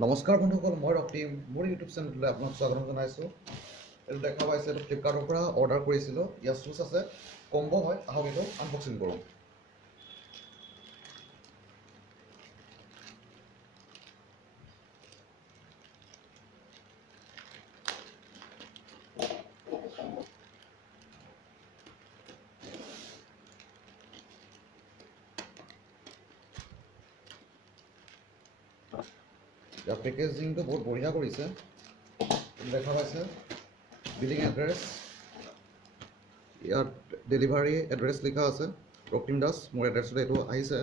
নমস্কাৰ বন্ধুসকল, মই ৰক্তিম মোৰ ইউটিউব চেনেললৈ আপোনাক স্বাগতম জনাইছোঁ। এইটো দেখা পাইছে, এইটো ফ্লিপকাৰ্টৰ পৰা অৰ্ডাৰ কৰিছিলোঁ। ইয়াত শ্বুজ আছে, কম্ব হয়। আহক এইটো আনবক্সিং কৰোঁ। ইয়াৰ পেকেজিংটো বহুত বঢ়িয়া কৰিছে। দেখা পাইছে বিলিং এড্ৰেছ, ইয়াত ডেলিভাৰী এড্ৰেছ লিখা আছে ৰক্তিম দাস। মোৰ এড্ৰেছতে এইটো আহিছে।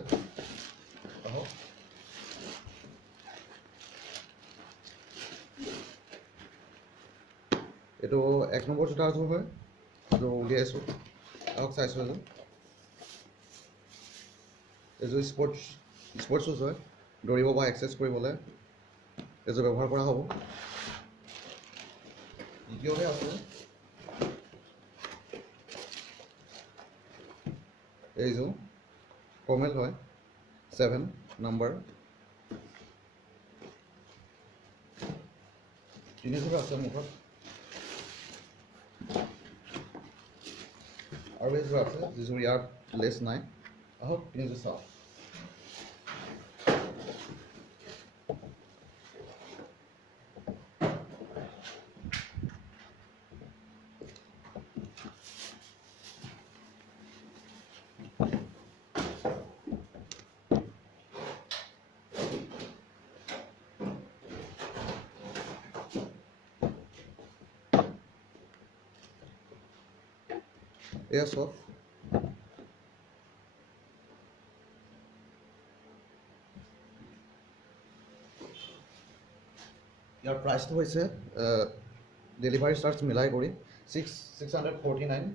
আহক এইটো 1 নম্বৰ জোতাযোৰ হয়, এইটো উলিয়াইছোঁ। আহক চাইছোঁ। এইযোৰ স্পৰ্টছ শ্বুজ হয়, দৌৰিব বা এক্সাৰচাইজ কৰিবলৈ এইযোৰ ব্যৱহাৰ কৰা হ'ব। দ্বিতীয়তে আছে এইযোৰ ফৰ্মেল হয়, 7 নম্বৰ। তিনিযোৰ আছে মুখত আৰু এইযোৰ আছে যিযোৰ ইয়াত লেছ নাই। আহক তিনিযোৰ চাওঁ। এয়া চব ইয়াৰ প্ৰাইচটো হৈছে ডেলিভাৰী চাৰ্জ মিলাই কৰি 649।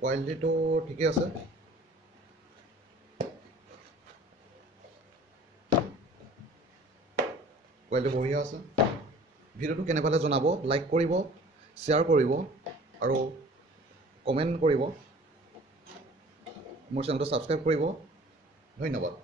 কোৱালিটিটো ঠিকে আছে। কোৱালিটি বঢ়িয়া আছে। ভিডিঅ'টো কেনে পালে জনাব, লাইক কৰিব, শ্বেয়াৰ কৰিব আৰু কমেণ্ট কৰিব। মোৰ চেনেলটো ছাবস্ক্ৰাইব কৰিব। ধন্যবাদ।